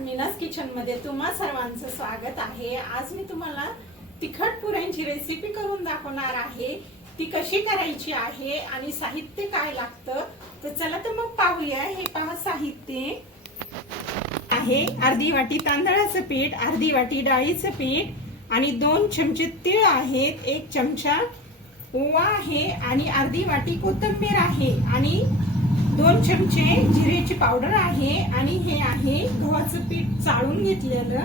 मीनाज kitchen मध्ये तुम्हा सर्वांचं स्वागत आहे। आज मी तुम्हाला तिखट पुऱ्यांची रेसिपी करून दाखवणार आहे। ती कशी करायची आहे आणि साहित्य काय लागतं तर चला तर मग पाहूया। हे पहा साहित्य आहे, अर्धी वाटी तांदळाचं पीठ, अर्धी वाटी डाळीचं पीठ आणि 2 चमचे तीळ आहेत, 1 चमचा ओवा आहे आणि अर्धी वाटी कोथिंबीर आहे आणि 2 चमचे जिऱ्याची पावडर आहे आणि हे आहे गव्हाचं पीठ चाळून घेतलेलं।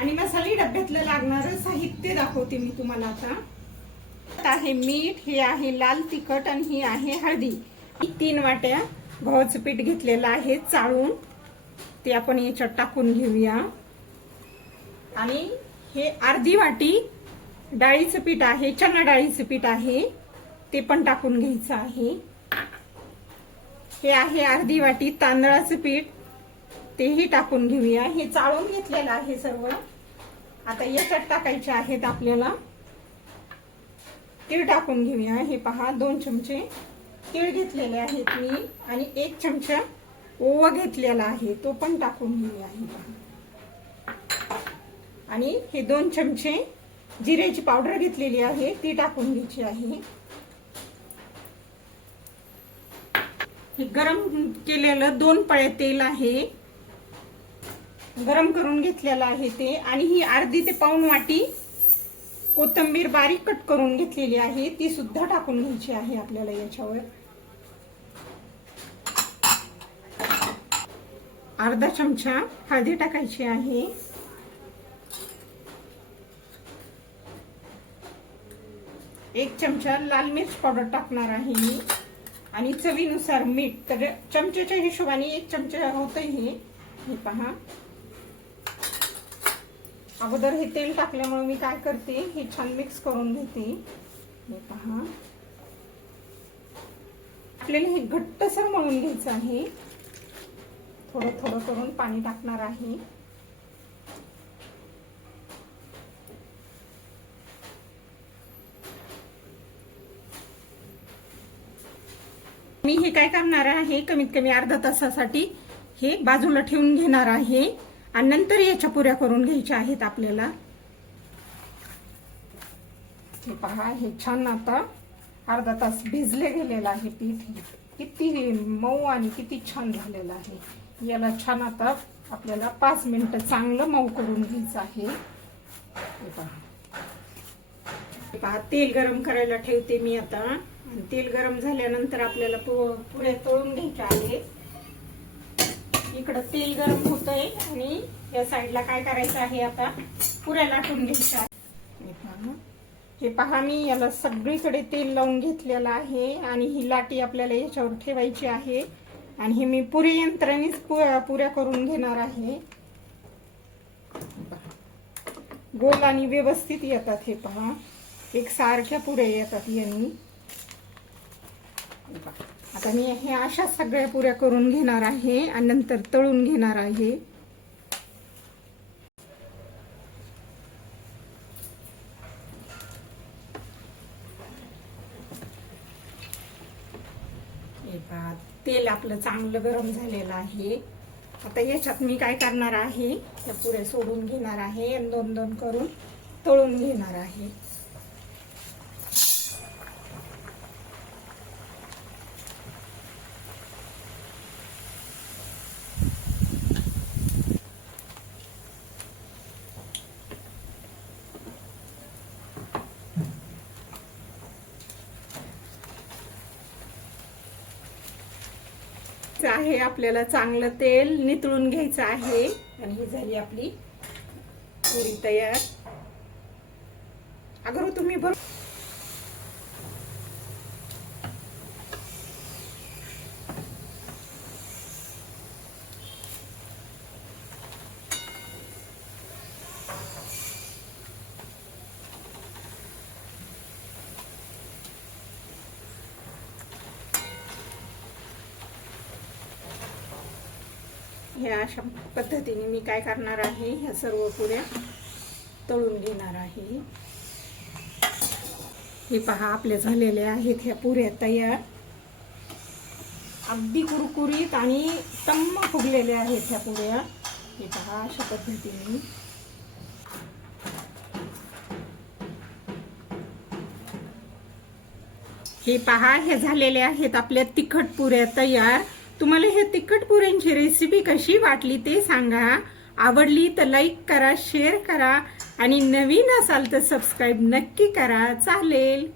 आणि मसाले डब्यातलं लागणारं साहित्य दाखवते मी तुम्हाला आता। आहे मीठ, हे आहे लाल तिखट आणि ही आहे हळदी। 3 वाट्या गव्हाचं पीठ घेतलेलं आहे चाळून, ते आपण याच्यात टाकून घेऊया। आणि हे अर्धी वाटी डाळीचं पीठ आहे, चणा डाळीचं पीठ आहे, ते पण टाकून घ्यायचं आहे। हे आहे अर्धी वाटी तांदळाचं पीठ, तेही टाकून घेऊया। हे चाळून घेतलेलं आहे सर्व। आता याच्यात टाकायचे आहेत आपल्याला तीळ, टाकून घेऊया। हे पहा 2 चमचे तीळ घेतलेले आहेत मी आणि 1 चमचा ओवा घेतलेला आहे, तो पण टाकून घेऊया। आणि हे 2 चमचे जिऱ्याची पावडर घेतलेली आहे, ती टाकून घ्यायची आहे। हे गरम केलेलं 2 पळे तेल आहे, गरम करून घेतलेलं आहे ते। आणि ही अर्धी ते पाऊण वाटी कोथिंबीर बारीक कट करून घेतलेली आहे, ती सुद्धा टाकून घ्यायची आहे आपल्याला याच्यावर। अर्धा चमचा हळदी टाकायची आहे, 1 चमचा लाल मिर्च पावडर टाकणार आहे मी आणि चवीनुसार मीठ। तर चमच्याच्या हिशोबाने 1 चमचा होतंय हे पहा। अगोदर हे तेल टाकल्यामुळे मी काय करते, हे छान मिक्स करून घेते। हे पहा आपल्याला हे घट्टसर मळून घ्यायचं आहे, थोडं थोडं करून पाणी टाकणार आहे। मी हे काय करणार आहे, कमीत कमी अर्धा तासासाठी हे बाजूला ठेवून घेणार आहे आणि नंतर याच्या पुऱ्या करून घ्यायच्या आहेत आपल्याला। हे पहा हे छान आता अर्धा तास भिजले गेलेलं आहे पीठ, किती मऊ आणि किती छान झालेलं आहे। याला छान आता आपल्याला 5 मिनिटं चांगलं मऊ करून घ्यायचं आहे। हे पहा तेल गरम करायला ठेवते मी आता। तेल गरम झाल्यानंतर आपल्याला पुऱ्या तळून घ्यायच्या आहेत। इकडं तेल गरम होतंय आणि या साईडला काय करायचं आहे, आता पुऱ्या लाटून घ्यायच्या। हे पहा मी याला सगळीकडे तेल लावून घेतलेलं आहे आणि ही लाटी आपल्याला याच्यावर ठेवायची आहे आणि हे मी पुरी यंत्रानेच पुऱ्या करून घेणार आहे। गोल आणि व्यवस्थित येतात, हे पहा एकसारख्या पुऱ्या येतात यांनी। आता मी हे अशा सगळ्या पुऱ्या करून घेणार आहे आणि नंतर तळून घेणार आहे। तेल आपलं चांगलं गरम झालेलं आहे। आता याच्यात मी काय करणार आहे, या पुऱ्या सोडून घेणार आहे आणि 2-2 करून तळून घेणार आहे। आहे आपल्याला चांगलं तेल नितळून घ्यायचं आहे आणि ही झाली आपली पुरी तयार। अगर तुम्ही ह्या अशा पद्धतीने मी काय करणार आहे, ह्या सर्व पुऱ्या तळून घेणार आहे। हे पहा आपल्या झालेल्या आहेत ह्या पुऱ्या तयार, अगदी कुरकुरीत आणि टम्म फुगलेल्या आहेत ह्या पुऱ्या। हे पहा अशा पद्धतीने हे पहा, हे झालेले आहेत आपल्या तिखट पुऱ्या तयार. तुम्हाला हे तिखट पुऱ्यांची रेसिपी कशी वाटली ते सांगा. आवडली तर लाईक करा, शेअर करा आणि नवीन असाल तर सबस्क्राईब नक्की करा. चालेल.